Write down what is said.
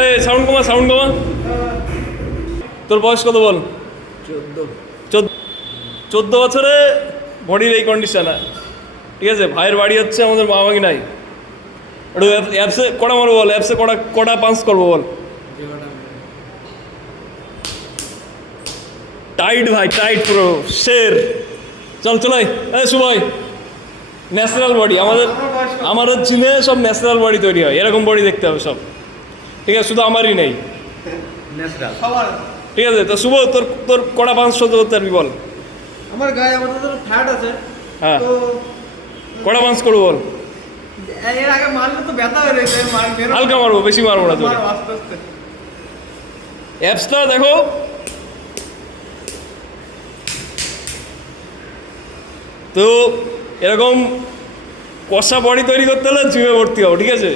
এই সাউন্ড কমা, সাউন্ড কমা। তোর বয়স কত বল? 14 বছরে বডির এই কন্ডিশন। ঠিক আছে, ভাইয়ের বাড়ি হচ্ছে আমাদের মামাকি নাই। একটু অ্যাপসে কটা মারবো বল, অ্যাপসে কটা পাঞ্চ করবো বল। টাইট ভাই, টাইট পুরো শের। চল চলাই। সুভাই, ন্যাচারাল বডি আমাদের জিমে সব ন্যাচারাল বডি তৈরি হয়, এরকম বডি দেখতে হবে সব। ঠিক আছে, শুধু আমারই নেই। ঠিক আছে, তো শুভ তোর তোর কটা পাঁচ শত করতে পারবি বল। আমার গায়ে আপাতত ফ্যাট আছে। হ্যাঁ, তো কটা পাঁচ করবো বল। এর আগে মারলে তো ব্যথা হয়ে গেছে, হালকা মারবো, বেশি মারবো না তোর। আস্তে আস্তে অ্যাপসটা দেখো। তো এরকম কষা বডি তৈরি করতে হলে জিমে ভর্তি হবো, ঠিক আছে।